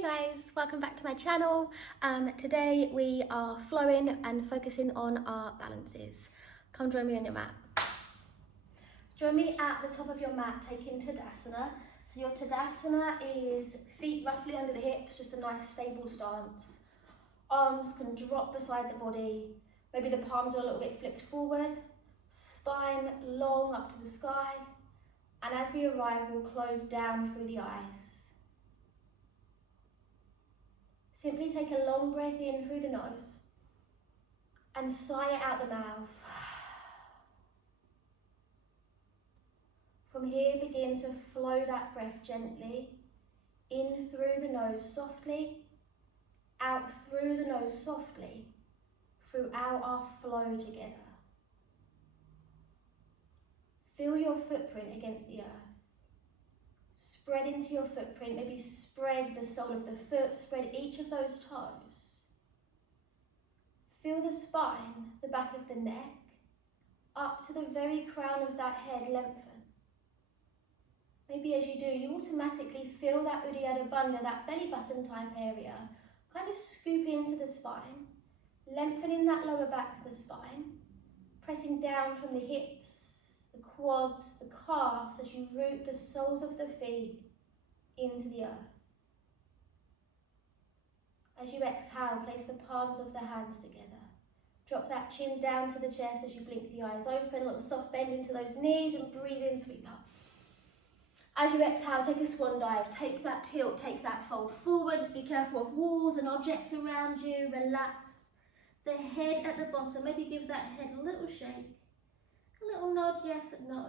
Hey guys, welcome back to my channel. Today we are flowing and focusing on our balances. Come join me on your mat. Join me at the top of your mat, taking Tadasana. So your Tadasana is feet roughly under the hips, just a nice stable stance. Arms can drop beside the body. Maybe the palms are a little bit flipped forward. Spine long up to the sky. And as we arrive, we'll close down through the eyes. Simply take a long breath in through the nose and sigh it out the mouth. From here, begin to flow that breath gently in through the nose softly, out through the nose softly, throughout our flow together. Feel your footprint against the earth. Spread into your footprint, maybe spread the sole of the foot, spread each of those toes. Feel the spine, the back of the neck, up to the very crown of that head lengthen. Maybe as you do, you automatically feel that Uddiyana Bandha, that belly button type area, kind of scoop into the spine, lengthening that lower back of the spine, pressing down from the hips, the quads, the calves, as you root the soles of the feet into the earth. As you exhale, place the palms of the hands together. Drop that chin down to the chest as you blink the eyes open, a little soft bend into those knees, and breathe in, sweep up. As you exhale, take a swan dive, take that tilt, take that fold forward. Just be careful of walls and objects around you. Relax the head at the bottom, maybe give that head a little shake. A little nod, yes and no.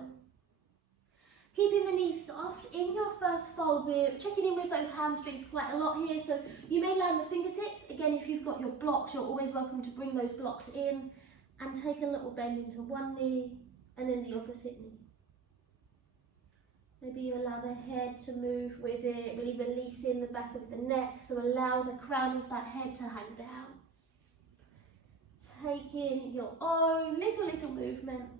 Keeping the knees soft. In your first fold, we're checking in with those hamstrings quite a lot here. So you may land the fingertips. Again, if you've got your blocks, you're always welcome to bring those blocks in and take a little bend into one knee and then the opposite knee. Maybe you allow the head to move with it, really releasing the back of the neck. So allow the crown of that head to hang down. Take in your own little movements.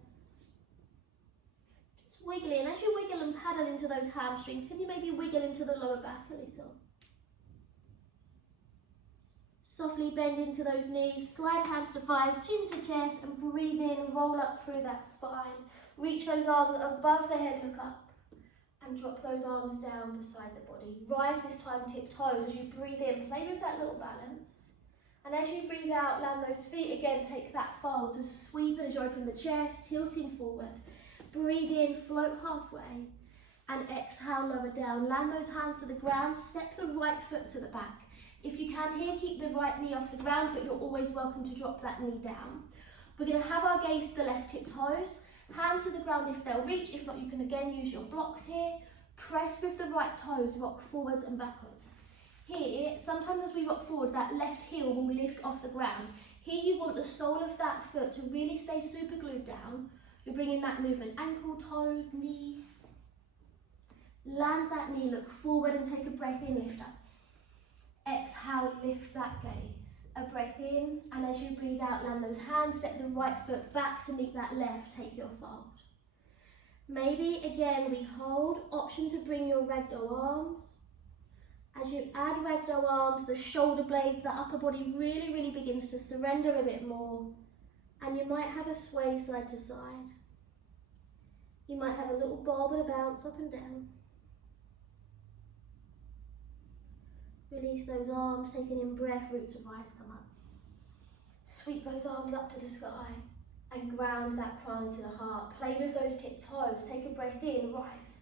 Wiggling. As you wiggle and paddle into those hamstrings, can you maybe wiggle into the lower back a little? Softly bend into those knees, slide hands to thighs, chin to chest, and breathe in, roll up through that spine. Reach those arms above the head, look up, and drop those arms down beside the body. Rise this time, tip toes. As you breathe in, play with that little balance. And as you breathe out, land those feet again, take that fold. So sweep as you open the chest, tilting forward. Breathe in, float halfway, and exhale, lower down. Land those hands to the ground, step the right foot to the back. If you can here, keep the right knee off the ground, but you're always welcome to drop that knee down. We're going to have our gaze to the left tip toes, hands to the ground if they'll reach. If not, you can again use your blocks here. Press with the right toes, rock forwards and backwards. Here, sometimes as we rock forward, that left heel will lift off the ground. Here you want the sole of that foot to really stay super glued down. You're bringing that movement, ankle, toes, knee. Land that knee, look forward and take a breath in, lift up. Exhale, lift that gaze. A breath in, and as you breathe out, land those hands, step the right foot back to meet that left, take your fold. Maybe again we hold, option to bring your ragdoll arms. As you add ragdoll arms, the shoulder blades, the upper body really begins to surrender a bit more. And you might have a sway side to side. You might have a little bob and a bounce up and down. Release those arms, taking in breath, roots of eyes come up. Sweep those arms up to the sky and ground that prana to the heart. Play with those tip toes, take a breath in, rise.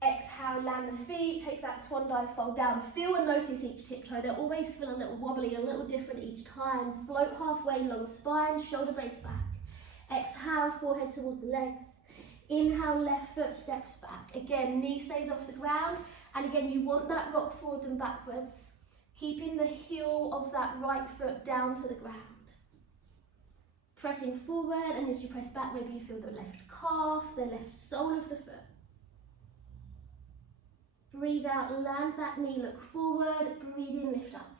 Exhale, land the feet, take that swan dive, fold down. Feel and notice each tiptoe. They'll always feel a little wobbly, a little different each time. Float halfway, long spine, shoulder blades back. Exhale, forehead towards the legs. Inhale, left foot steps back. Again, knee stays off the ground. And again, you want that rock forwards and backwards, keeping the heel of that right foot down to the ground. Pressing forward, and as you press back, maybe you feel the left calf, the left sole of the foot. Breathe out, land that knee, look forward, breathe in, lift up.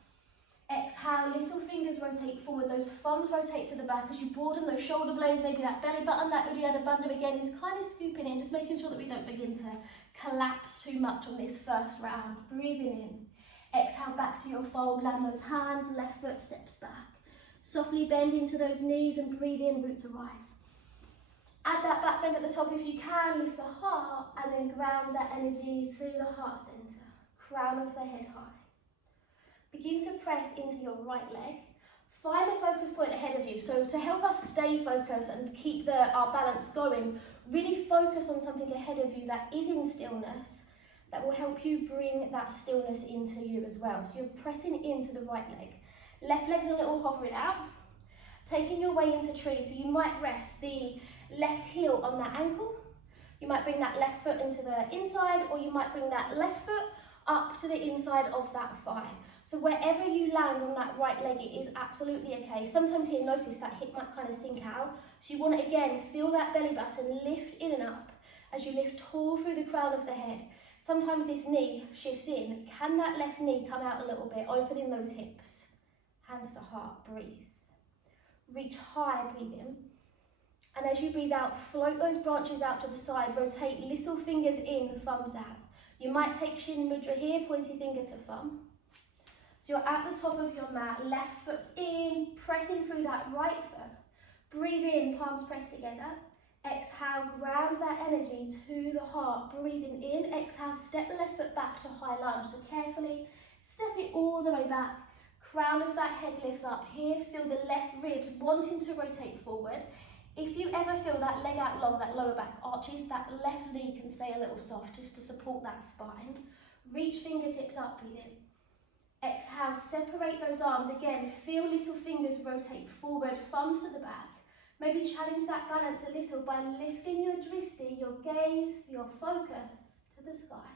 Exhale, little fingers rotate forward, those thumbs rotate to the back as you broaden those shoulder blades, maybe that belly button, that Uddiyana Bandha again is kind of scooping in, just making sure that we don't begin to collapse too much on this first round. Breathing in. Exhale back to your fold, land those hands, left foot steps back. Softly bend into those knees and breathe in, root to rise. Add that back bend at the top if you can, lift the heart and then ground that energy to the heart centre. Crown of the head high. Begin to press into your right leg. Find a focus point ahead of you. So to help us stay focused and keep our balance going, really focus on something ahead of you that is in stillness, that will help you bring that stillness into you as well. So you're pressing into the right leg. Left leg's a little hovering out, taking your way into tree. So you might rest the left heel on that ankle. You might bring that left foot into the inside, or you might bring that left foot up to the inside of that thigh. So wherever you land on that right leg, it is absolutely okay. Sometimes here, notice that hip might kind of sink out. So you want to, again, feel that belly button lift in and up as you lift tall through the crown of the head. Sometimes this knee shifts in. Can that left knee come out a little bit, opening those hips? Hands to heart, breathe. Reach high, breathe in. And as you breathe out, float those branches out to the side. Rotate little fingers in, thumbs out. You might take Shin Mudra here, pointy finger to thumb. So you're at the top of your mat, left foot's in, pressing through that right foot. Breathe in, palms pressed together. Exhale, ground that energy to the heart. Breathing in, exhale, step the left foot back to high lunge. So carefully step it all the way back. Crown of that head lifts up. Here, feel the left ribs wanting to rotate forward. If you ever feel that leg out long, that lower back arches, that left knee can stay a little soft just to support that spine. Reach fingertips up, breathe in. Exhale, separate those arms. Again, feel little fingers rotate forward, thumbs to the back. Maybe challenge that balance a little by lifting your dristi, your gaze, your focus to the sky.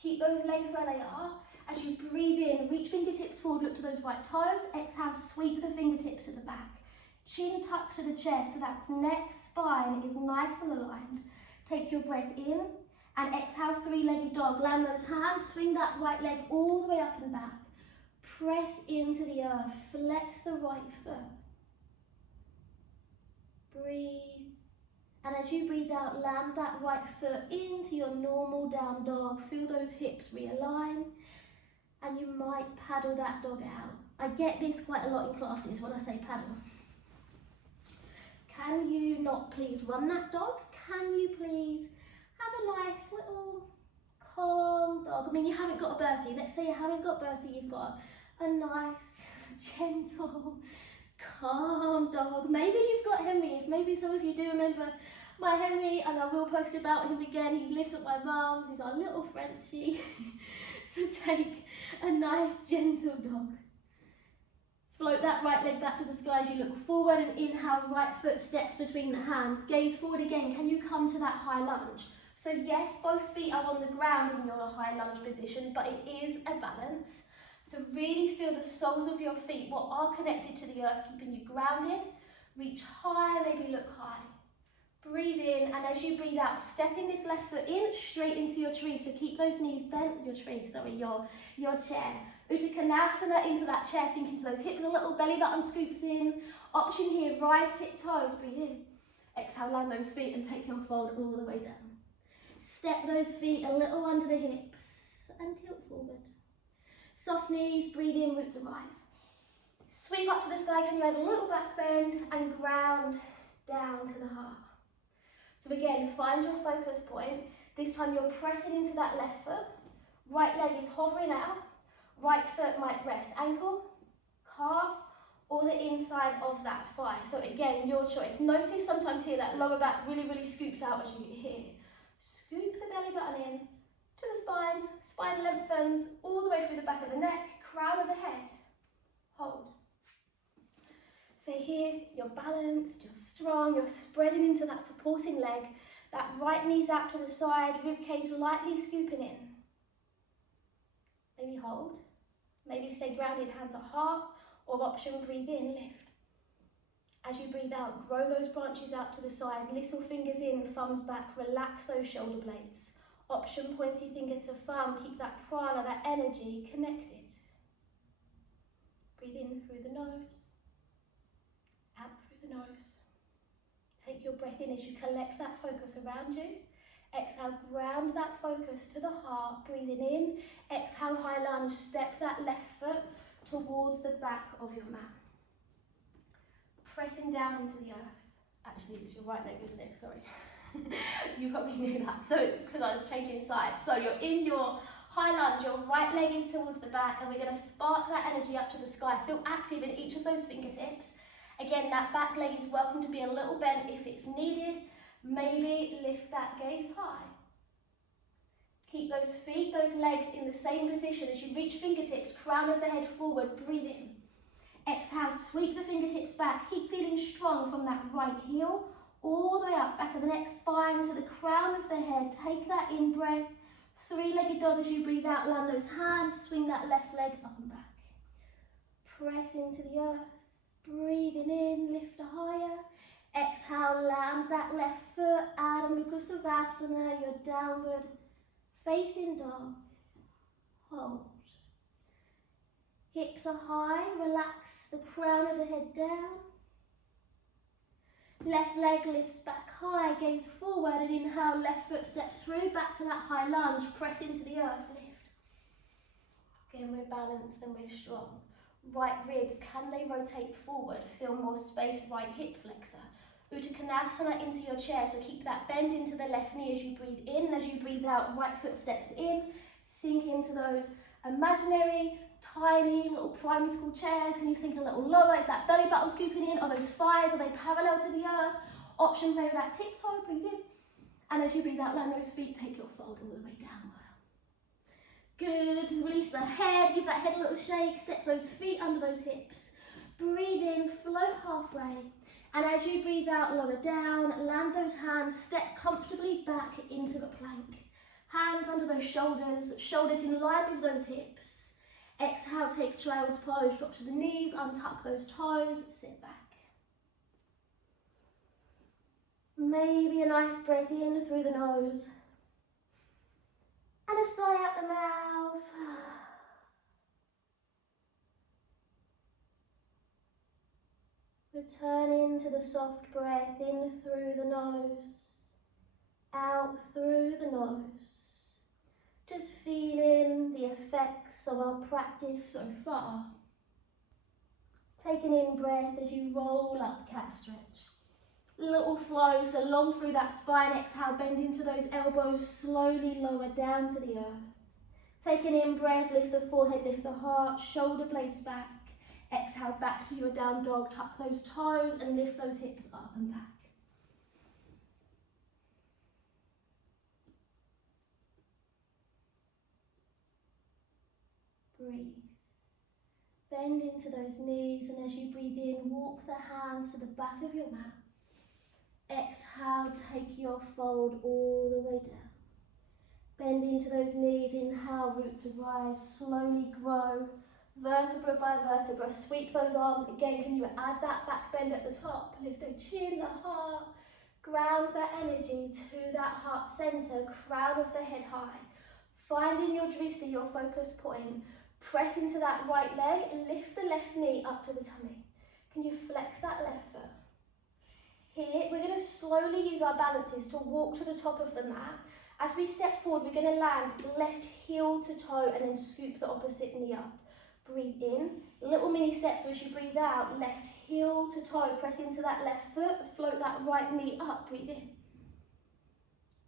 Keep those legs where they are. As you breathe in, reach fingertips forward, look to those right toes. Exhale, sweep the fingertips at the back. Chin tucks to the chest so that neck, spine is nice and aligned. Take your breath in and exhale, three-legged dog. Land those hands, swing that right leg all the way up and back. Press into the earth, flex the right foot. Breathe. And as you breathe out, land that right foot into your normal down dog. Feel those hips realign. And you might paddle that dog out. I get this quite a lot in classes when I say paddle. Can you not please run that dog? Can you please have a nice little calm dog? I mean, you haven't got a Bertie. Let's say you haven't got Bertie, you've got a nice, gentle, calm dog. Maybe you've got Henry. Maybe some of you do remember my Henry, and I will post about him again. He lives at my mum's. He's our little Frenchie. So take a nice, gentle dog. Float that right leg back to the sky as you look forward and inhale, right foot steps between the hands. Gaze forward again. Can you come to that high lunge? So yes, both feet are on the ground in your high lunge position, but it is a balance. So really feel the soles of your feet, what are connected to the earth, keeping you grounded. Reach high, maybe look high. Breathe in, and as you breathe out, stepping this left foot in, straight into your tree. So keep those knees bent, your chair. Uttanasana into that chair, sink into those hips a little, belly button scoops in. Option here, rise, tip toes, breathe in. Exhale, land those feet and take your fold all the way down. Step those feet a little under the hips and tilt forward. Soft knees, breathe in, root to rise. Sweep up to the sky, can you add a little back bend and ground down to the heart. So again, find your focus point. This time you're pressing into that left foot. Right leg is hovering out. Right foot might rest ankle, calf, or the inside of that thigh. So again, your choice. Notice sometimes here that lower back really scoops out as you get here. Scoop the belly button in to the spine. Spine lengthens all the way through the back of the neck, crown of the head. Hold. So here, you're balanced, you're strong, you're spreading into that supporting leg. That right knee's out to the side, rib cage lightly scooping in. Maybe hold. Maybe stay grounded, hands at heart, or option, breathe in, lift. As you breathe out, grow those branches out to the side, little fingers in, thumbs back, relax those shoulder blades. Option, pointy finger to thumb, keep that prana, that energy connected. Breathe in through the nose, out through the nose. Take your breath in as you collect that focus around you. Exhale, ground that focus to the heart, breathing in. Exhale, high lunge, step that left foot towards the back of your mat. Pressing down into the earth. Actually, it's your right leg, isn't it? Sorry. You probably knew that. So it's because I was changing sides. So you're in your high lunge, your right leg is towards the back, and we're going to spark that energy up to the sky. Feel active in each of those fingertips. Again, that back leg is welcome to be a little bent if it's needed. Maybe lift that gaze high. Keep those feet, those legs in the same position as you reach fingertips, crown of the head forward, breathe in. Exhale, sweep the fingertips back. Keep feeling strong from that right heel, all the way up, back of the neck, spine to the crown of the head. Take that in breath. Three-legged dog as you breathe out, land those hands, swing that left leg up and back. Press into the earth, breathing in, lift higher. Exhale, land that left foot, Adho Mukha Savasana, your downward facing dog. Hold. Hips are high, relax the crown of the head down. Left leg lifts back high, gaze forward, and inhale, left foot steps through, back to that high lunge, press into the earth, lift. Again, we're balanced and we're strong. Right ribs, can they rotate forward? Feel more space, right hip flexor. Uttanasana into your chair, so keep that bend into the left knee as you breathe in, and as you breathe out, right foot steps in. Sink into those imaginary, tiny little primary school chairs. Can you sink a little lower? Is that belly button scooping in? Are those thighs, are they parallel to the earth? Option play with that tiptoe, breathe in. And as you breathe out, land those feet, take your fold all the way downward. Good, release the head, give that head a little shake, step those feet under those hips. Breathe in, float halfway. And as you breathe out, lower down, land those hands, step comfortably back into the plank. Hands under those shoulders, shoulders in line with those hips. Exhale, take child's pose, drop to the knees, untuck those toes, sit back. Maybe a nice breath in through the nose. And a sigh out the mouth. Returning to the soft breath in through the nose, out through the nose. Just feeling the effects of our practice so far. Take an in-breath as you roll up cat stretch. Little flow, so long through that spine. Exhale, bend into those elbows, slowly lower down to the earth. Take an in-breath, lift the forehead, lift the heart, shoulder blades back. Exhale, back to your down dog, tuck those toes and lift those hips up and back. Breathe. Bend into those knees, and as you breathe in, walk the hands to the back of your mat. Exhale, take your fold all the way down. Bend into those knees, inhale, root to rise, slowly grow, vertebra by vertebra. Sweep those arms again. Can you add that back bend at the top? Lift the chin, the heart, ground that energy to that heart center, crown of the head high. Finding your drishti, your focus point. Press into that right leg and lift the left knee up to the tummy. Can you flex that left foot? Here, we're going to slowly use our balances to walk to the top of the mat. As we step forward, we're going to land left heel to toe and then scoop the opposite knee up. Breathe in, little mini steps. So as you breathe out, left heel to toe, press into that left foot, float that right knee up, breathe in.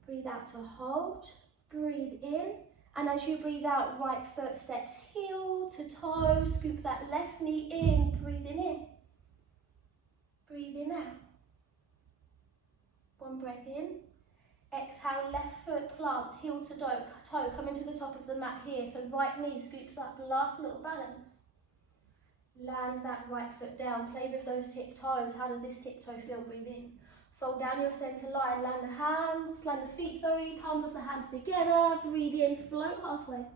Breathe out to hold, breathe in. And as you breathe out, right foot steps heel to toe, scoop that left knee in, breathing in. Breathing out. One breath in. Exhale, left foot plants, heel to toe, coming to the top of the mat here. So right knee scoops up, last little balance. Land that right foot down, play with those tip toes. How does this tip toe feel? Breathe in. Fold down your center line, land the hands, land the feet, palms of the hands together. Breathe in, float halfway.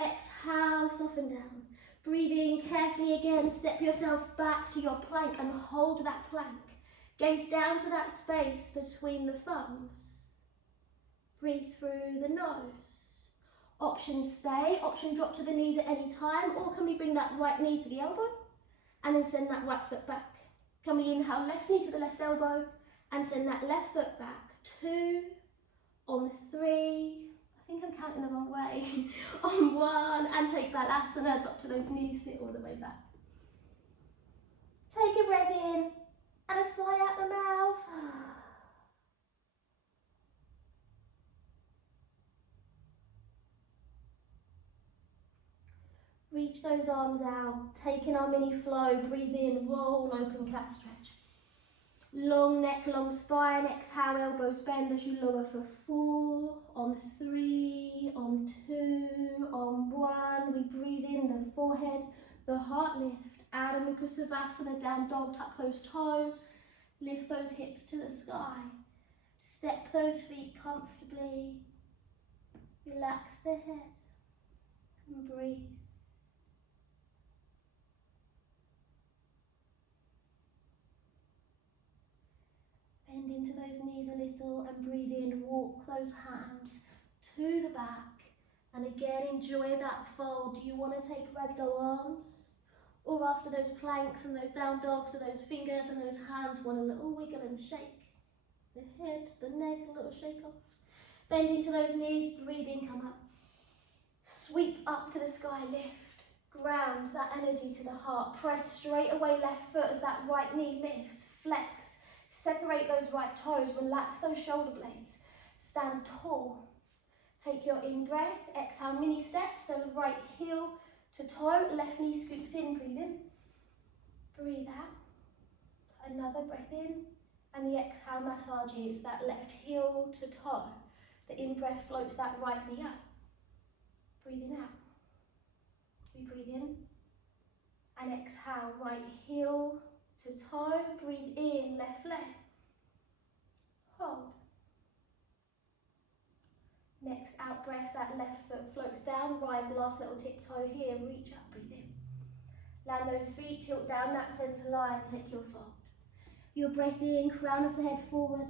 Exhale, soften down. Breathe in carefully again, step yourself back to your plank and hold that plank. Gaze down to that space between the thumbs. Breathe through the nose. Option stay, option drop to the knees at any time, or can we bring that right knee to the elbow and then send that right foot back? Can we inhale left knee to the left elbow and send that left foot back? 2, On 3, I think I'm counting the wrong way. On 1, and take Balasana, drop to those knees, sit all the way back. Take a breath in, and a sigh out the mouth. Reach those arms out, taking our mini flow, breathe in, roll, open cat stretch. Long neck, long spine, exhale, elbows bend as you lower for 4, on 3, on 2, on 1. We breathe in the forehead, the heart lift. Adho Mukha Savasana, down dog, tuck those toes, lift those hips to the sky. Step those feet comfortably, relax the head and breathe. Bend into those knees a little and breathe in, walk those hands to the back. And again, enjoy that fold. Do you want to take ragdoll arms? Or after those planks and those down dogs, so those fingers and those hands want a little wiggle and shake. The head, the neck, a little shake off. Bend into those knees, breathe in, come up. Sweep up to the sky, lift. Ground that energy to the heart. Press straight away left foot as that right knee lifts. Flex. Separate those right toes, relax those shoulder blades. Stand tall. Take your in breath, exhale, mini steps, so right heel to toe, left knee scoops in, breathe in. Breathe out. Another breath in, and the exhale massages that left heel to toe. The in breath floats that right knee up. Breathing out. We breathe in, and exhale, right heel to toe, breathe in, left leg. Hold. Next out breath, that left foot floats down, rise, last little tiptoe here, reach up, breathe in. Land those feet, tilt down that centre line, take your fold. Your breath in, crown of the head forward.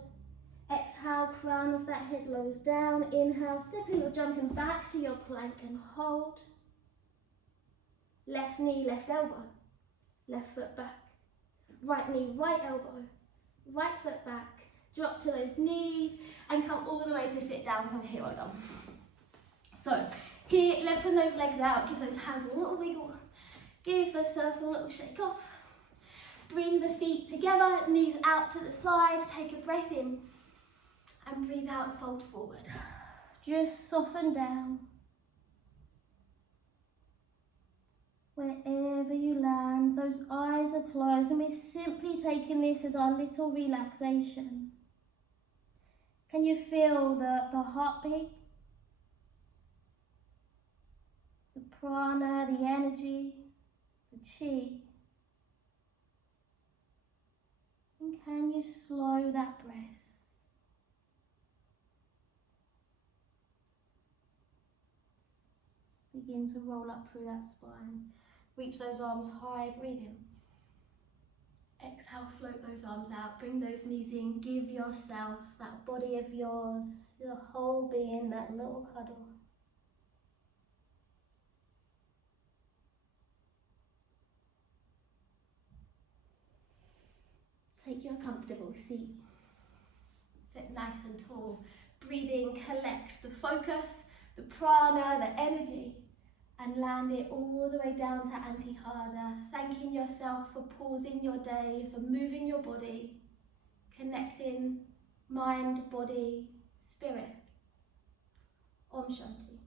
Exhale, crown of that head lowers down. Inhale, stepping or jumping back to your plank and hold. Left knee, left elbow. Left foot back. Right knee, right elbow. Right foot back. Drop to those knees and come all the way to sit down from here on. So here, lengthen those legs out, give those hands a little wiggle. Give yourself a little shake off. Bring the feet together, knees out to the side, take a breath in and breathe out, fold forward. Just soften down. Wherever you land, those eyes are closed and we're simply taking this as our little relaxation. Can you feel the heartbeat? The prana, the energy, the chi? And can you slow that breath? Begin to roll up through that spine. Reach those arms high, breathe in. Exhale, float those arms out, bring those knees in, give yourself, that body of yours, your whole being, that little cuddle. Take your comfortable seat. Sit nice and tall. Breathe in, collect the focus, the prana, the energy, and land it all the way down to Antihada, thanking yourself for pausing your day, for moving your body, connecting mind, body, spirit. Om Shanti.